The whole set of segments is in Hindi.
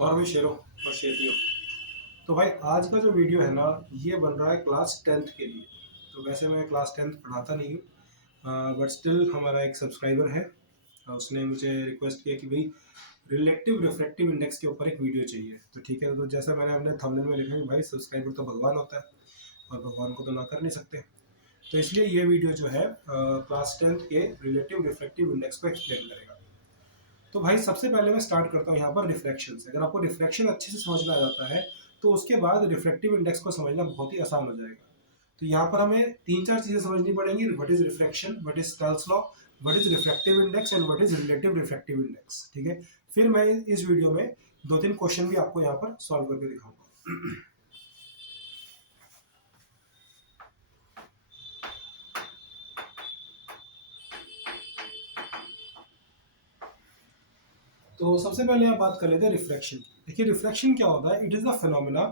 और भी शेरों और शेरनियों। तो भाई आज का जो वीडियो है ना, ये बन रहा है क्लास टेंथ के लिए। तो वैसे मैं क्लास टेंथ पढ़ाता नहीं हूँ, बट स्टिल हमारा एक सब्सक्राइबर है। उसने मुझे रिक्वेस्ट किया कि भाई रिलेटिव रिफ्रैक्टिव इंडेक्स के ऊपर एक वीडियो चाहिए। तो ठीक है, तो जैसा मैंने अपने थंबनेल में लिखा है कि भाई सब्सक्राइबर तो भगवान होता है और भगवान को तो ना कर नहीं सकते। तो इसलिए ये वीडियो जो है क्लास टेंथ के रिलेटिव रिफ्रैक्टिव इंडेक्स को एक्सप्लेन करेगा। तो भाई सबसे पहले मैं स्टार्ट करता हूँ यहाँ पर रिफ्रैक्शन से। अगर आपको रिफ्रैक्शन अच्छे से समझ में आ जाता है तो उसके बाद रिफ्रैक्टिव इंडेक्स को समझना बहुत ही आसान हो जाएगा। तो यहाँ पर हमें तीन चार चीजें समझनी पड़ेंगी। What is refraction, what is Snell's law, what is refractive index and what is relative refractive index. ठीक है, फिर मैं इस वीडियो में दो तीन क्वेश्चन भी आपको यहाँ पर सॉल्व करके दिखाऊंगा। तो सबसे पहले आप बात कर लेते हैं रिफ्रैक्शन की। देखिए रिफ्रैक्शन क्या होता है? It is the phenomena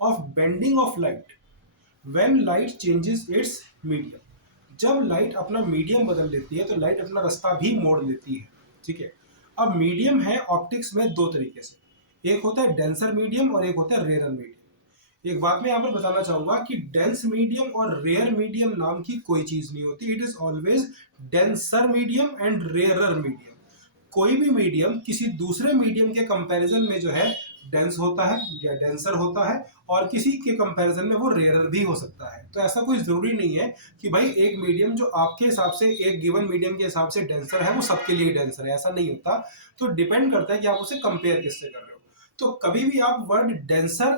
of bending of light when light changes it's medium. जब लाइट अपना मीडियम बदल लेती है तो लाइट अपना रास्ता भी मोड़ लेती है। ठीक है, अब मीडियम है ऑप्टिक्स में दो तरीके से, एक होता है डेंसर मीडियम और एक होता है रेयर मीडियम। एक बात मैं यहाँ पर बताना चाहूंगा कि डेंस मीडियम और रेयर मीडियम नाम की कोई चीज नहीं होती। It is always denser medium and rarer medium. कोई भी मीडियम किसी दूसरे मीडियम के कंपैरिजन में जो है डेंस होता है या डेंसर होता है, और किसी के कंपैरिजन में वो रेयरर भी हो सकता है। तो ऐसा कोई जरूरी नहीं है कि भाई एक मीडियम जो आपके हिसाब से एक गिवन मीडियम के हिसाब से डेंसर है वो सबके लिए डेंसर है, ऐसा नहीं होता। तो डिपेंड करता है कि आप उसे कंपेयर किससे कर रहे हो। तो कभी भी आप वर्ड डेंसर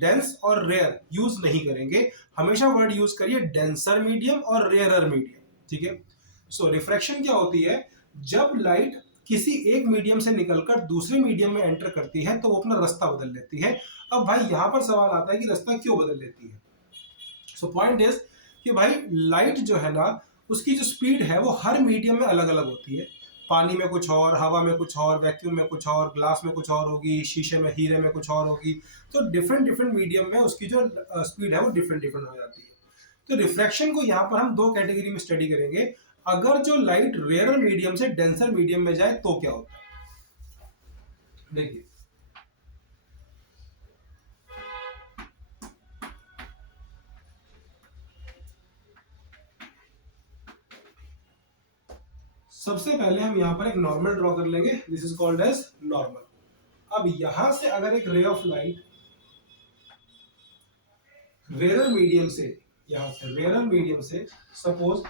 डेंस और रेयर यूज नहीं करेंगे, हमेशा वर्ड यूज करिए डेंसर मीडियम और रेयरर मीडियम। ठीक है, सो रिफ्रैक्शन क्या होती है? जब लाइट किसी एक मीडियम से निकलकर दूसरे मीडियम में एंटर करती है तो वो अपना रास्ता बदल लेती है। अब भाई यहां पर सवाल आता है कि रास्ता क्यों बदल लेती है। सो पॉइंट इज कि भाई लाइट जो है ना, उसकी जो स्पीड है वो हर मीडियम में अलग अलग होती है। पानी में कुछ और, हवा में कुछ और, वैक्यूम में कुछ और, ग्लास में कुछ और होगी, शीशे में हीरे में कुछ और होगी। तो डिफरेंट डिफरेंट मीडियम में उसकी जो स्पीड है वो डिफरेंट डिफरेंट हो जाती है। तो रिफ्रैक्शन को यहाँ पर हम दो कैटेगरी में स्टडी करेंगे। अगर जो लाइट रेयर मीडियम से डेंसर मीडियम में जाए तो क्या होता है, देखिए। सबसे पहले हम यहाँ पर एक नॉर्मल ड्रॉ कर लेंगे। This is called as normal. अब यहां से अगर एक ray of light rare medium से, यहां से रेयर मीडियम से सपोज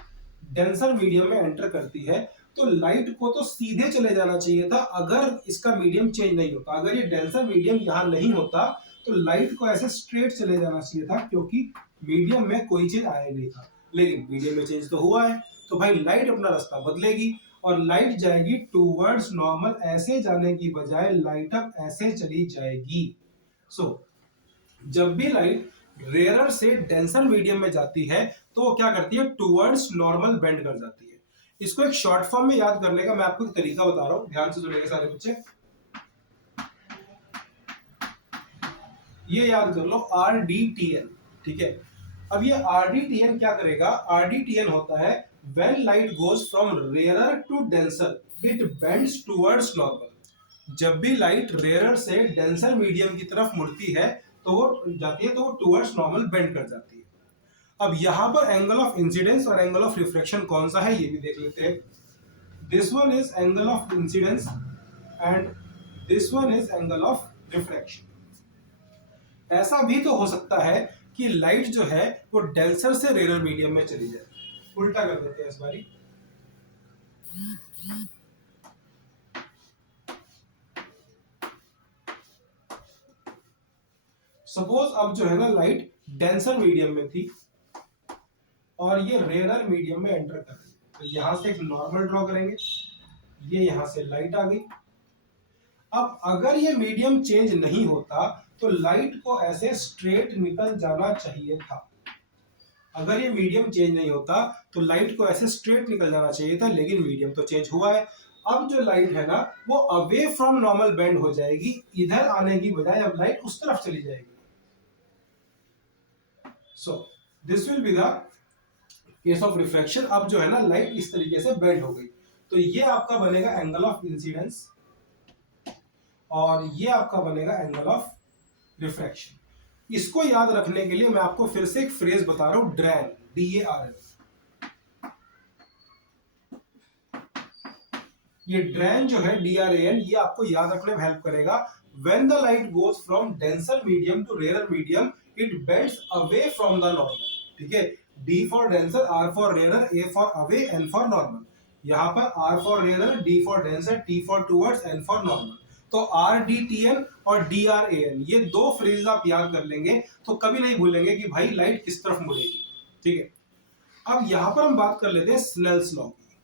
डेंसर मीडियम में एंटर करती है, तो लाइट को तो सीधे चले जाना चाहिए था अगर इसका मीडियम चेंज नहीं होता। अगर ये डेंसर मीडियम यहां नहीं होता तो लाइट को ऐसे स्ट्रेट चले जाना चाहिए था, क्योंकि मीडियम में कोई चेंज आया नहीं था। लेकिन मीडियम में चेंज तो हुआ है, तो भाई लाइट अपना रास्ता बदलेगी और लाइट जाएगी टूवर्ड्स नॉर्मल। ऐसे जाने की बजाय लाइट अब ऐसे चली जाएगी। सो जब भी लाइट रेयरर से डेंसर मीडियम में जाती है तो वो क्या करती है? टूवर्ड्स नॉर्मल बेंड कर जाती है। इसको एक शॉर्ट फॉर्म में याद करने का मैं आपको एक तरीका बता रहा हूं, ध्यान से सुनिएगा सारे बच्चे। ये याद कर लो, आर डी टी एन। ठीक है, अब ये आर डी टी एन क्या करेगा? आर डी टी एन होता है when light goes from rarer to denser it bends towards normal. जब भी लाइट रेयरर से डेंसर मीडियम की तरफ मुड़ती है तो वो जाती है, तो वो टूवर्ड्स नॉर्मल बेंड कर जाती है। अब यहां पर एंगल ऑफ इंसिडेंस और एंगल ऑफ रिफ्लेक्शन कौन सा है ये भी देख लेते हैं। This one is angle of incidence and this one is angle of reflection. ऐसा भी तो हो सकता है कि लाइट जो है वो डेंसर से रेयर मीडियम में चली जाए। उल्टा कर देते हैं इस बारी। सपोज अब जो है ना, लाइट डेंसर मीडियम में थी और ये रेयर मीडियम में एंटर कर रही है। तो यहां से एक नॉर्मल ड्रॉ करेंगे, ये यहां से लाइट आ गई। अब अगर ये मीडियम चेंज नहीं होता तो लाइट को ऐसे स्ट्रेट निकल जाना चाहिए था। अगर ये मीडियम चेंज नहीं होता तो लाइट को ऐसे स्ट्रेट निकल जाना चाहिए था, लेकिन मीडियम तो चेंज हुआ है। अब जो लाइट है ना वो अवे फ्रॉम नॉर्मल बेंड हो जाएगी, इधर आने की बजाय अब लाइट उस तरफ चली जाएगी। So this will be the case of refraction. अब जो है ना लाइट इस तरीके से बेंड हो गई, तो ये आपका बनेगा एंगल ऑफ इंसिडेंस और ये आपका बनेगा एंगल ऑफ रिफ्रैक्शन। इसको याद रखने के लिए मैं आपको फिर से एक फ्रेज बता रहा हूं, ड्रैन, DARN। ये ड्रैन जो है DRAN, ये आपको याद रखने में हेल्प करेगा। When the light goes from denser medium to rare medium it bends away from the normal. ठीक है, D for denser, R for rare, A for away, N for normal. यहाँ पर R for rare, D for denser, T for towards, N for normal. तो RDTN और DRAN, ये दो फ्रेज आप याद कर लेंगे तो कभी नहीं भूलेंगे कि भाई लाइट किस तरफ मुड़ेगी। ठीक है, अब यहां पर हम बात कर लेते हैं स्नेल्स लॉ की।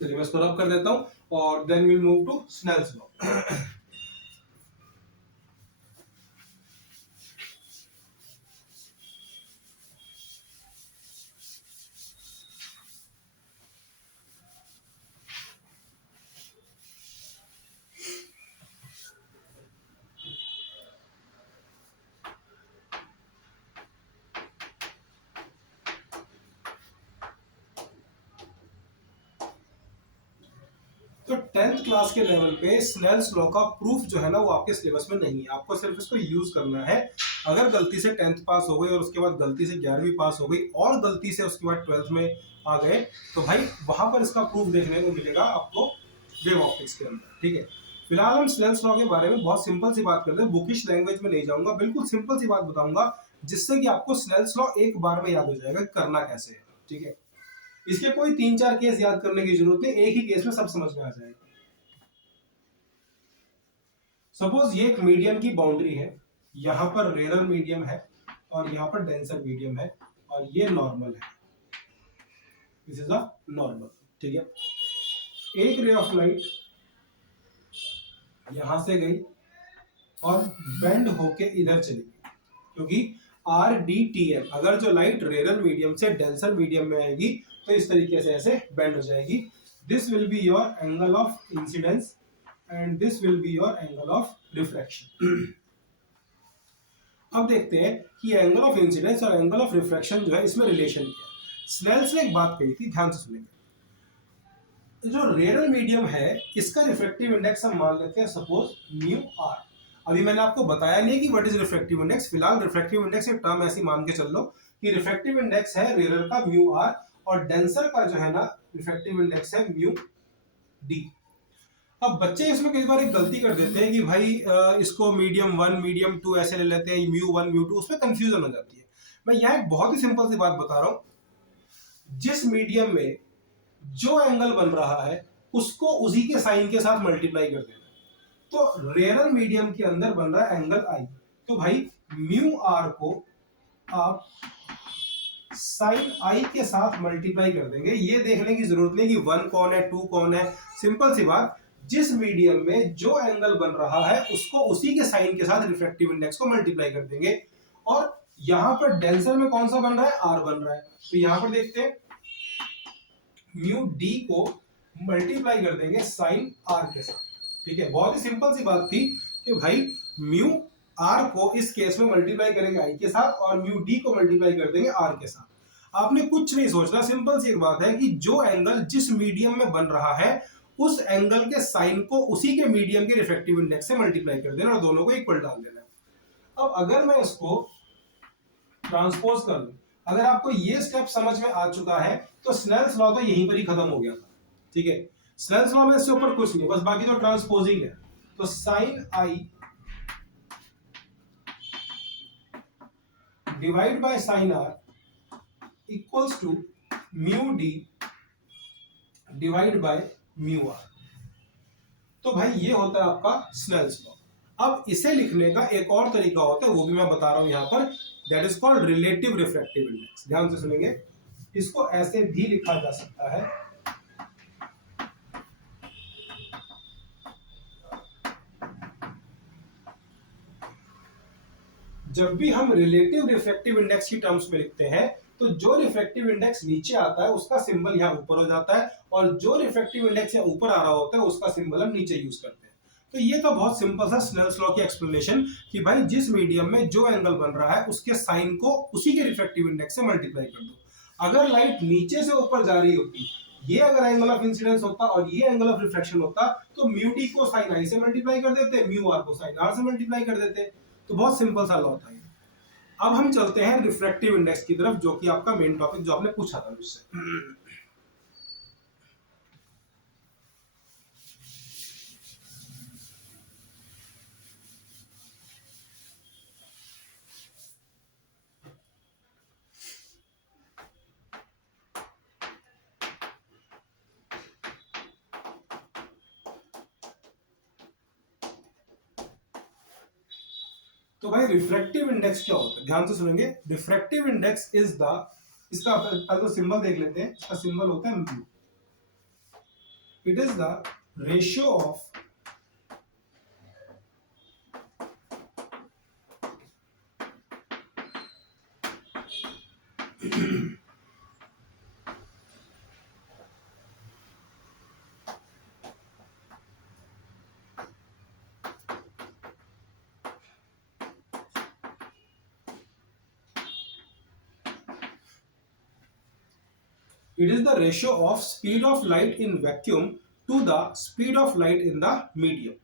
चलिए मैं इसको रब कर देता हूं और then will move to Snell's law. तो 10th क्लास के लेवल पे स्नेल्स लॉ का प्रूफ जो है ना वो आपके सिलेबस में नहीं है, आपको सिर्फ इसको यूज करना है। अगर गलती से 10th पास हो गई और उसके बाद गलती से 11वीं पास हो गई और गलती से उसके बाद 12th में आ गए तो भाई वहां पर इसका प्रूफ देखने को मिलेगा आपको वेव ऑप्टिक्स के अंदर। ठीक है, फिलहाल हम स्नेल्स लॉ के बारे में बहुत सिंपल सी बात करते हैं, बुकिश लैंग्वेज में नहीं जाऊंगा, बिल्कुल सिंपल सी बात बताऊंगा जिससे कि आपको स्नेल्स लॉ एक बार में याद हो जाएगा करना कैसे है। ठीक है, इसके कोई 3-4 केस याद करने की जरूरत है, एक ही केस में सब समझ में आ जाएगा। सपोज ये एक मीडियम की बाउंड्री है, यहां पर रेरर मीडियम है और यहां पर डेंसर मीडियम है और ये नॉर्मल है, दिस इज अ नॉर्मल। ठीक है, एक रे ऑफ लाइट यहां से गई और बेंड होके इधर चली गई, क्योंकि RDTM, अगर जो लाइट रेरर मीडियम से डेंसर मीडियम में आएगी तो इस तरीके से ऐसे बेंड हो जाएगी। This will be your angle of incidence and this will be your angle of refraction. अब देखते हैं कि एंगल ऑफ इंसिडेंस और एंगल ऑफ रिफ्रैक्शन जो है इसमें रिलेशन क्या है। स्नेल्स ने एक बात कही थी, ध्यान से सुनेंगे। जो रेरर मीडियम है इसका रिफ्रैक्टिव इंडेक्स हम मान लेते हैं सपोज म्यू आर। अभी मैंने आपको बताया नहीं कि व्हाट इज रिफ्रैक्टिव इंडेक्स, फिलहाल रिफ्रैक्टिव इंडेक्स एक टर्म ऐसी मान के चल लो कि रिफ्रैक्टिव इंडेक्स है रेरर का म्यू आर और डेंसर का जो है ना रिफ्रैक्टिव इंडेक्स है म्यू डी। अब बच्चे इसमें कई बार एक गलती कर देते हैं कि भाई इसको मीडियम 1 मीडियम 2 ऐसे ले लेते हैं, म्यू 1 म्यू 2, उसमें कंफ्यूजन हो जाती है। मैं यहाँ एक बहुत ही सिंपल सी बात बता रहा हूं, जिस मीडियम में जो एंगल बन रहा है उसको उसी के साइन के साथ मल्टीप्लाई कर देना। तो रेरर मीडियम के अंदर बन रहा है एंगल आई, तो भाई म्यू आर को आप साइन आई के साथ मल्टीप्लाई कर देंगे। ये देखने की जरूरत नहीं कि 1 कौन है 2 कौन है, सिंपल सी बात, जिस मीडियम में जो एंगल बन रहा है उसको उसी के साइन के साथ रिफ्रैक्टिव इंडेक्स को मल्टीप्लाई कर देंगे। और यहां पर डेंसर में कौन सा बन रहा है, आर बन रहा है, तो यहां पर देखते हैं म्यू डी को मल्टीप्लाई कर देंगे साइन आर के साथ। ठीक है, बहुत ही सिंपल सी बात थी कि भाई म्यू आर को इस केस में मल्टीप्लाई करेंगे आई के साथ और म्यू डी को मल्टीप्लाई कर देंगे आर के साथ। आपने कुछ नहीं सोचना, सिंपल सी एक बात है कि जो एंगल जिस मीडियम में बन रहा है उस एंगल के साइन को उसी के मीडियम के रिफ्रैक्टिव इंडेक्स से मल्टीप्लाई कर देना और दोनों को इक्वल डाल देना। अब अगर मैं इसको ट्रांसपोज कर लूं, अगर आपको ये स्टेप समझ में आ चुका है तो स्नेल्स लॉ तो यहीं पर ही खत्म हो गया था। ठीक है, स्नेल्स लॉ में इससे ऊपर कुछ नहीं, बस बाकी तो ट्रांसपोजिंग है। तो sine i divide by sine r equals to mu d divide by mu r. तो भाई ये होता है आपका स्नेल्स लॉ। अब इसे लिखने का एक और तरीका होता है, वो भी मैं बता रहा हूं यहां पर, that is called relative refractive index. ध्यान से सुनेंगे, इसको ऐसे भी लिखा जा सकता है, जब भी हम रिलेटिव रिफ्रैक्टिव इंडेक्स की टर्म्स में लिखते हैं तो जो रिफ्रैक्टिव इंडेक्स नीचे आता है उसका सिंबल यहाँ ऊपर हो जाता है और जो रिफ्रैक्टिव इंडेक्स यहाँ ऊपर आ रहा होता है उसका सिंबल हम नीचे यूज करते हैं। तो ये तो बहुत सिंपल सा स्नेल्स लॉ की एक्सप्लेनेशन कि भाई जिस मीडियम में जो एंगल बन रहा है उसके साइन को उसी के रिफ्रैक्टिव इंडेक्स से मल्टीप्लाई कर दो। अगर लाइट नीचे से ऊपर जा रही होती ये अगर एंगल ऑफ इंसिडेंस होता और ये एंगल ऑफ रिफ्लेक्शन होता तो म्यू टी को साइन आई से मल्टीप्लाई कर देते, म्यू आर को साइन आर से मल्टीप्लाई कर देते। तो बहुत सिंपल सा लॉ था ये। अब हम चलते हैं रिफ्रैक्टिव इंडेक्स की तरफ, जो कि आपका मेन टॉपिक जो आपने पूछा था मुझसे। तो भाई रिफ्रैक्टिव इंडेक्स क्या होता है, ध्यान से सुनेंगे। रिफ्रैक्टिव इंडेक्स इज द, इसका पहले तो सिंबल देख लेते हैं। इसका सिंबल होता है mu. It is the ratio of it is the ratio of speed of light in vacuum to the speed of light in the medium।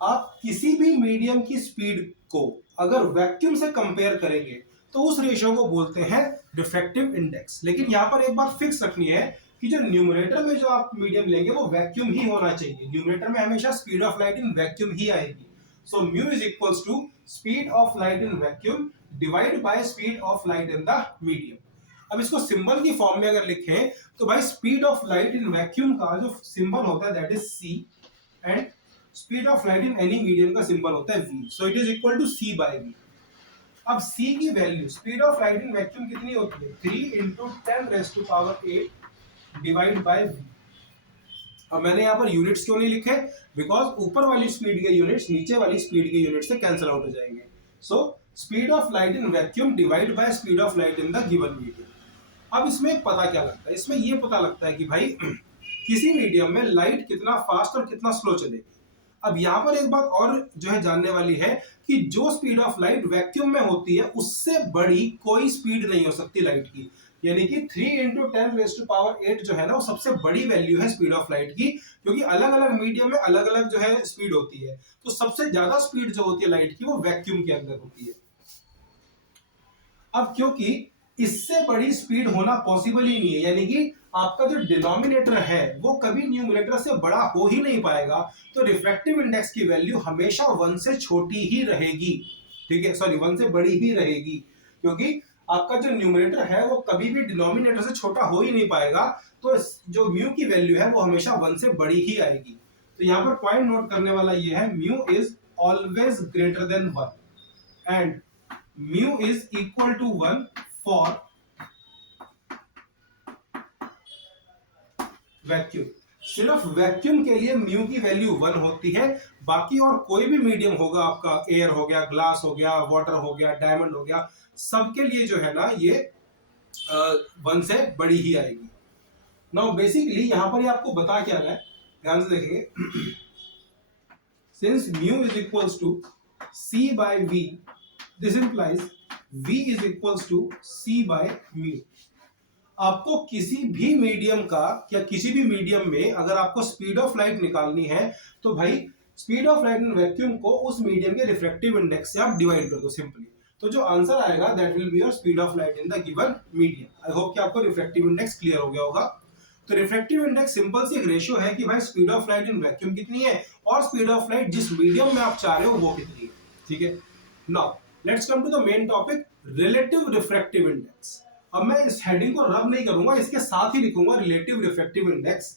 आप किसी भी मीडियम की स्पीड को अगर वैक्यूम से कंपेयर करेंगे तो उस रेशियो को बोलते हैं रिफ्रैक्टिव इंडेक्स। लेकिन यहां पर एक बात फिक्स रखनी है कि जो न्यूमरेटर में जो आप मीडियम लेंगे वो वैक्यूम ही होना चाहिए। न्यूमरेटर में हमेशा speed of light in vacuum ही आएगी। So mu is equals to speed of light in vacuum divide by speed of light in the medium. अब इसको सिंबल की फॉर्म में अगर लिखें तो भाई speed of light in vacuum का जो सिंबल होता है that is c, and speed of light in any medium का सिंबल होता है v। So it is equal to c by v। अब c की value speed of light in vacuum कितनी होती है, 3 into 10⁸ डिवाइड बाय v। अब मैंने यहाँ पर यूनिट्स क्यों नहीं लिखे, बिकॉज ऊपर वाली स्पीड के यूनिट्स नीचे वाली स्पीड के यूनिट से कैंसिल आउट हो जाएंगे। So speed of light in vacuum divide by speed of light in the given medium. अब इसमें पता क्या लगता है, इसमें ये पता लगता है कि भाई किसी मीडियम में लाइट कितना फास्ट और कितना स्लो चलेगी। अब यहाँ पर एक बात और जो है जानने वाली है कि जो स्पीड ऑफ लाइट वैक्यूम में होती है उससे बड़ी कोई स्पीड नहीं हो सकती लाइट की। यानी कि 3 into 10⁸ जो है ना वो सबसे बड़ी वैल्यू है स्पीड ऑफ लाइट की, क्योंकि अलग अलग मीडियम में अलग अलग जो है स्पीड होती है। तो सबसे ज्यादा स्पीड जो होती है लाइट की वो वैक्यूम के अंदर होती है। अब क्योंकि इससे बड़ी स्पीड होना पॉसिबल ही नहीं है, यानी कि आपका जो डिनोमिनेटर है वो कभी न्यूमरेटर से बड़ा हो ही नहीं पाएगा, तो रिफ्रैक्टिव इंडेक्स की वैल्यू हमेशा 1 से छोटी ही रहेगी। ठीक है, सॉरी 1 से बड़ी ही रहेगी, क्योंकि आपका जो न्यूमरेटर है वो कभी भी डिनोमिनेटर से छोटा हो ही नहीं पाएगा। तो जो म्यू की वैल्यू है वो हमेशा 1 से बड़ी ही आएगी। तो यहाँ पर पॉइंट नोट करने वाला ये है, mu is always greater than 1 and mu is equal to 1 for vacuum. सिर्फ वैक्यूम के लिए म्यू की वैल्यू 1 होती है, बाकी और कोई भी मीडियम होगा, आपका एयर हो गया, ग्लास हो गया, वाटर हो गया, डायमंड हो गया, सबके लिए जो है ना ये 1 से बड़ी ही आएगी। नाउ बेसिकली यहां पर ये आपको बता क्या रहा है, ध्यान से देखेंगे। Since mu is equals to c by v, this implies v is equals to c by mu. आपको किसी भी मीडियम का या किसी भी मीडियम में अगर आपको स्पीड ऑफ लाइट निकालनी है तो भाई speed of light in vacuum को उस मीडियम के रिफ्रैक्टिव इंडेक्स से आप डिवाइड कर दो सिंपली। तो जो आंसर आएगा that will be your speed of light in the given medium. I hope कि आपको रिफ्रैक्टिव इंडेक्स क्लियर हो गया होगा। तो रिफ्रैक्टिव इंडेक्स सिंपल सी एक रेशियो है कि भाई speed of light in vacuum कितनी है और स्पीड ऑफ लाइट जिस मीडियम में आप चाह रहे हो वो कितनी है। ठीक है, now let's come to the main topic, relative refractive index. अब मैं इस हेडिंग को रब नहीं करूंगा, इसके साथ ही लिखूंगा relative refractive index.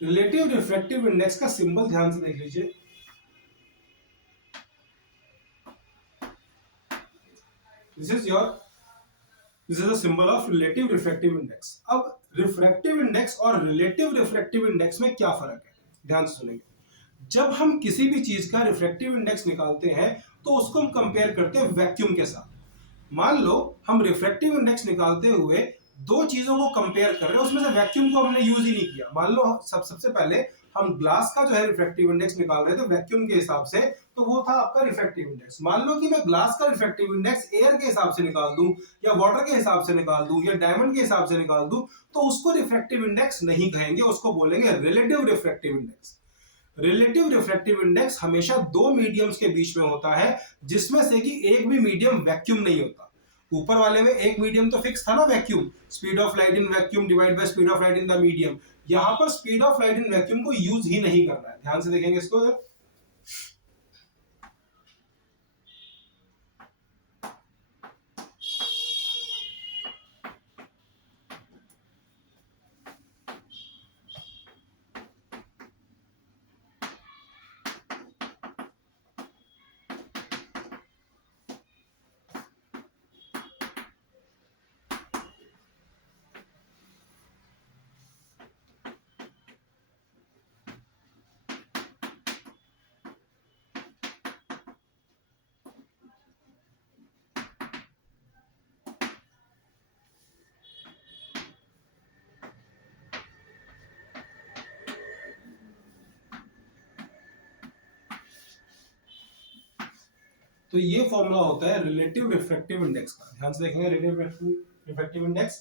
Relative refractive index का सिंबल ध्यान से देख लीजिए। This is the symbol of relative refractive index. अब रिफ्रैक्टिव इंडेक्स और रिलेटिव रिफ्रैक्टिव इंडेक्स में क्या फर्क है, ध्यान से सुनेंगे। जब हम किसी भी चीज का रिफ्रैक्टिव इंडेक्स निकालते हैं तो उसको हम कंपेयर करते हैं वैक्यूम के साथ। मान लो हम रिफ्रैक्टिव इंडेक्स निकालते हुए दो चीजों को कंपेयर कर रहे हैं, उसमें से वैक्यूम को हमने यूज ही नहीं किया। मान लो सबसे पहले हम ग्लास का जो है रिफ्रैक्टिव इंडेक्स निकाल रहे थे वैक्यूम के हिसाब से, तो वो था आपका रिफ्रैक्टिव इंडेक्स। मान लो कि मैं ग्लास का रिफ्रैक्टिव इंडेक्स एयर के हिसाब से निकाल दूं, या वाटर के हिसाब से निकाल दूं, या डायमंड के हिसाब से निकाल दूं, तो उसको रिफ्रैक्टिव इंडेक्स नहीं कहेंगे, उसको बोलेंगे relative refractive index. Relative refractive index हमेशा दो मीडियम्स के बीच में होता है, जिसमें से कि एक भी मीडियम वैक्यूम नहीं होता। ऊपर वाले में एक मीडियम तो फिक्स था ना, vacuum, speed of light in vacuum divide by speed of light in the medium. यहां पर speed of light in vacuum को यूज ही नहीं करना है, ध्यान से देखेंगे इसको। तो ये फॉर्मूला होता है रिलेटिव रिफ्रैक्टिव इंडेक्स का, ध्यान से देखेंगे। Relative refractive index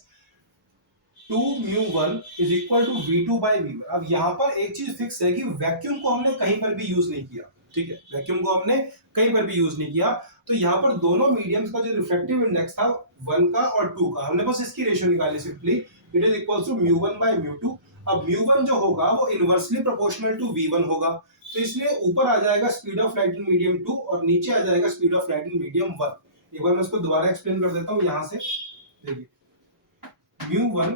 2μ1 is equal to v2 by v1। अब यहाँ पर एक चीज फिक्स है कि वैक्यूम को हमने कहीं पर भी यूज नहीं किया, ठीक है, वैक्यूम को हमने कहीं पर भी यूज नहीं किया। तो यहाँ पर दोनों मीडियम्स का जो रिफ्रैक्टिव इंडेक्स था 1 का और 2 का, हमने बस इसकी रेशियो निकाली simply, it is equal to μ1 by μ2। अब μ1 जो होगा वो इनवर्सली प्रोपोर्शनल टू v1 होगा, तो इसलिए ऊपर आ जाएगा speed of light in medium 2 और नीचे आ जाएगा speed of light in medium 1। एक बार मैं इसको दोबारा एक्सप्लेन कर देता हूँ यहाँ से। देखिए μ1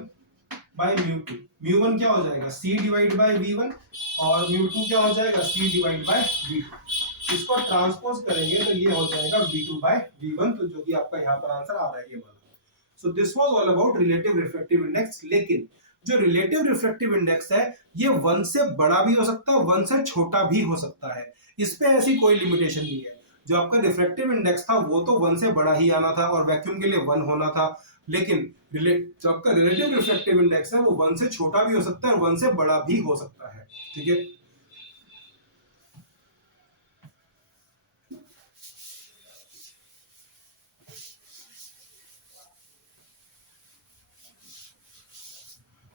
बाई μ2, μ1 क्या हो जाएगा c डिवाइड बाई v1 और μ2 क्या हो जाएगा c डिवाइड बाई v2। इसको ट्रांसपोज करेंगे तो ये हो जाएगा v2 बाई v1, तो जो कि आपका यहाँ पर आंसर आ रहा है ये वाला। So this was all about relative refractive index. लेकिन जो रिलेटिव रिफ्रैक्टिव इंडेक्स है ये 1 से बड़ा भी हो सकता है, 1 से छोटा भी हो सकता है, इस पे ऐसी कोई लिमिटेशन नहीं है। जो आपका रिफ्रैक्टिव इंडेक्स था वो तो 1 से बड़ा ही आना था और वैक्यूम के लिए 1 होना था, लेकिन जो आपका रिलेटिव रिफ्रैक्टिव इंडेक्स है वो 1 से छोटा भी हो सकता है और 1 से बड़ा भी हो सकता है, ठीक है।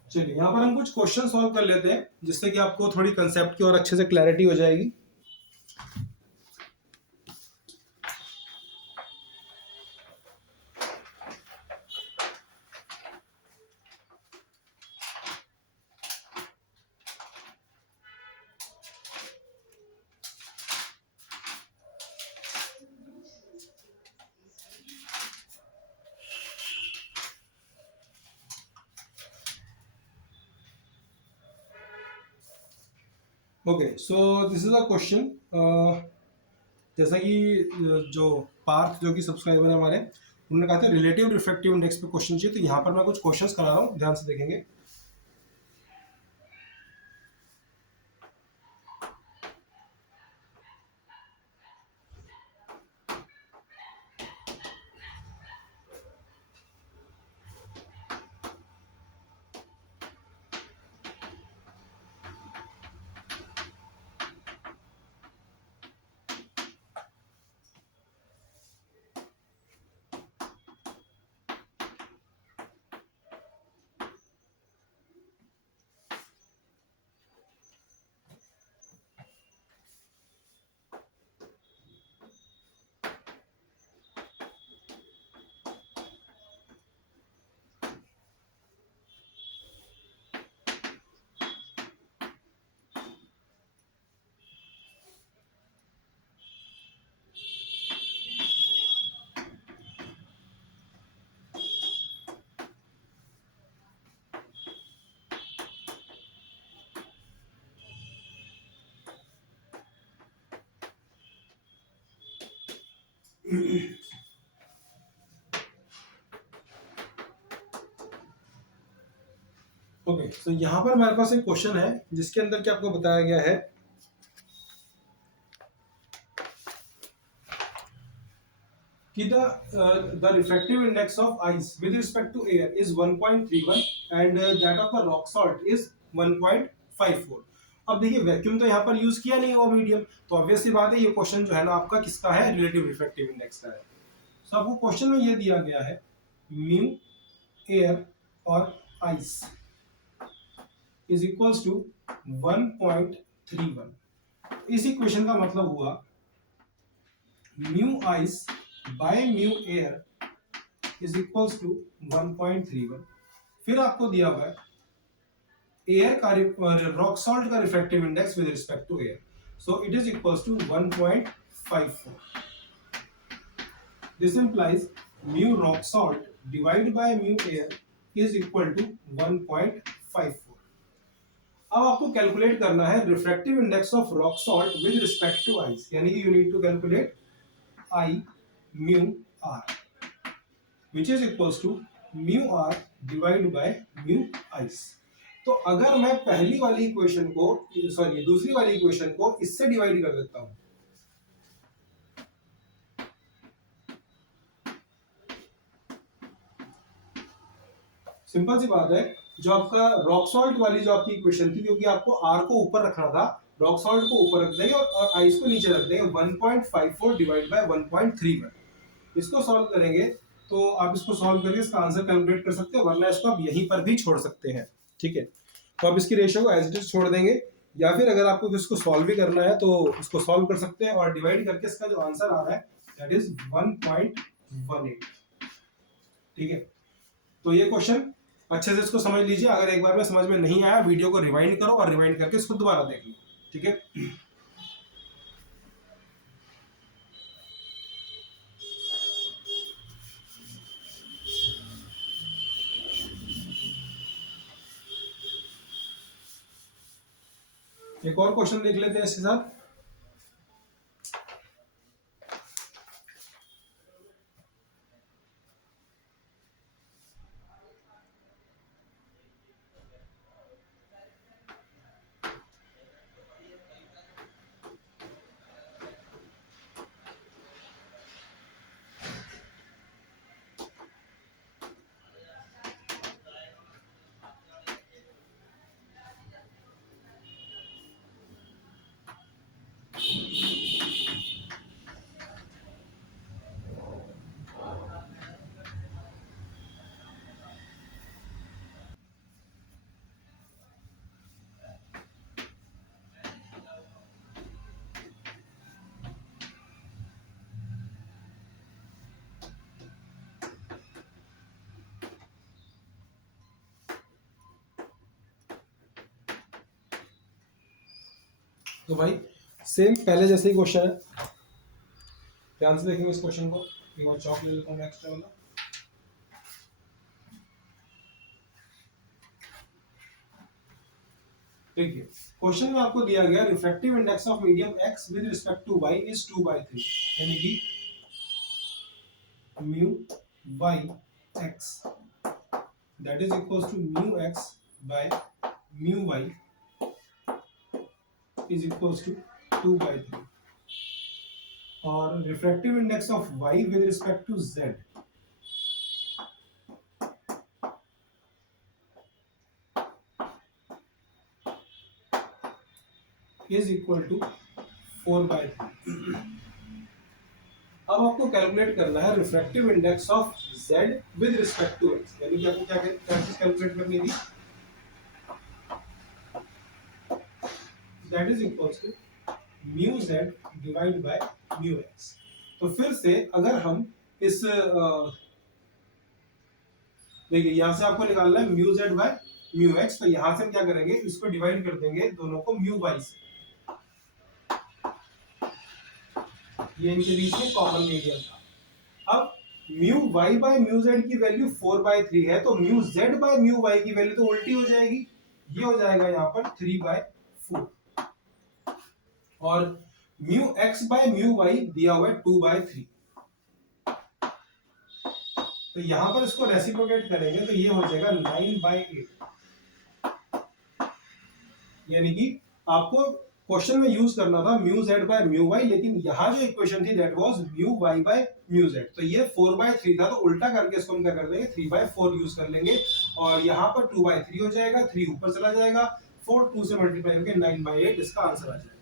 चलिए यहाँ पर हम कुछ क्वेश्चन सॉल्व कर लेते हैं, जिससे कि आपको थोड़ी कंसेप्ट की और अच्छे से क्लैरिटी हो जाएगी। Okay, so this is a question. जैसा कि जो पार्थ जो कि सब्सक्राइबर है हमारे, उन्होंने कहा था रिलेटिव रिफ्रैक्टिव इंडेक्स पे क्वेश्चन चाहिए, तो यहाँ पर मैं कुछ क्वेश्चंस करा रहा हूँ, ध्यान से देखेंगे। ओके, तो यहाँ पर हमारे पास एक क्वेश्चन है जिसके अंदर क्या आपको बताया गया है कि the refractive index of ice with respect to air is 1.31 and that of the rock salt is 1.54। अब देखिए वैक्यूम तो यहाँ पर यूज किया नहीं हुआ मीडियम, तो ऑब्वियसली बात है ये क्वेश्चन जो है ना आपका किसका है, रिलेटिव रिफ्रैक्टिव इंडेक्स का है। तो आपको क्वेश्चन में ये दिया गया है म्यू एयर और आइस इज इक्वल्स टू 1.31। इस इक्वेशन का मतलब हुआ mu ice by mu air is equals to 1.31। फिर आपको दिया हुआ है एयर का रॉक सॉल्ट का refractive index with respect to air, so it is equals to 1.54। This implies mu rock salt divide by mu air is equal to 1.54। अब आपको कैलकुलेट करना है refractive index of rock salt with respect to ice, यानी कि you need to calculate i mu r which is equals to mu r divided by mu ice। तो अगर मैं पहली वाली इक्वेशन को, सॉरी दूसरी वाली इक्वेशन को इससे डिवाइड कर देता हूं, सिंपल सी बात है, जो आपका रॉक सॉल्ट वाली जो आपकी इक्वेशन थी, क्योंकि आपको आर को ऊपर रखना था, रॉक सॉल्ट को ऊपर रख देंगे और आइस को नीचे रख देंगे। 1.54 डिवाइड बाय 1.31 इसको सॉल्व करेंगे तो आप इसको सॉल्व करके इसका आंसर कैलकुलेट कर सकते हो, वरना इसको आप यहीं पर भी छोड़ सकते हैं। ठीक है, तो आप इसकी रेशियो को एज इट इज छोड़ देंगे, या फिर अगर आपको इसको सॉल्व भी करना है तो इसको सॉल्व कर सकते हैं और डिवाइड करके इसका जो आंसर आ रहा है दैट इज 1.18। ठीक है, तो ये क्वेश्चन अच्छे से इसको समझ लीजिए। अगर एक बार में समझ में नहीं आया, वीडियो को रिवाइंड करो और रिवाइंड करके इसको दोबारा देख लो। ठीक है, एक और क्वेश्चन देख लेते हैं इसके साथ। तो भाई सेम पहले जैसे ही क्वेश्चन है, ध्यान से देखेंगे इस क्वेश्चन को। एक बार चौक ले लेता हूँ नेक्स्ट वाला। देखिए क्वेश्चन में आपको दिया गया refractive index of medium x with respect to y is 2/3, यानी कि mu y x that is equals to mu x by mu y is equals to 2/3, और refractive index of y with respect to z is equal to 4/3। अब आपको कैलकुलेट करना है refractive index of z with respect to x, यानी कि आपको क्या चीज कैलकुलेट करनी थी, that is equals to mu z divide by mu x। तो फिर से अगर हम इस देखिए यहां से आपको निकालना है mu z bye mu x, तो यहां से हम क्या करेंगे, इसको डिवाइड कर देंगे दोनों को म्यू y से, ये इनके बीच में कॉमन मीडियम था। अब mu y by mu z की वैल्यू 4/3 है, तो mu z bye mu y की वैल्यू तो उल्टी हो जाएगी, ये हो जाएगा यहाँ पर 3/4, और mu x by mu y दिया हुआ है 2/3। तो यहां पर इसको रेसिप्रोकेट करेंगे तो ये हो जाएगा 9/8, यानी कि आपको क्वेश्चन में यूज करना था mu z by mu y, लेकिन यहाँ जो इक्वेशन थी that was mu y by mu z, तो ये 4/3 था, तो उल्टा करके इसको हम क्या कर देंगे 3/4 यूज कर लेंगे, और यहाँ पर 2/3 हो जाएगा, 3 ऊपर चला जाएगा, 4 2 से मल्टीप्लाई करके 9/8 इसका आंसर आ जाएगा।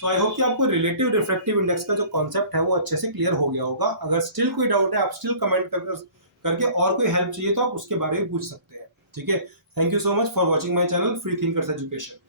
सो आई होप कि आपको रिलेटिव रिफ्रैक्टिव इंडेक्स का जो कॉन्सेप्ट है वो अच्छे से क्लियर हो गया होगा। अगर स्टिल कोई डाउट है आप स्टिल कमेंट करके और कोई हेल्प चाहिए तो आप उसके बारे में पूछ सकते हैं। ठीक है, thank you so much for watching my channel free thinkers education.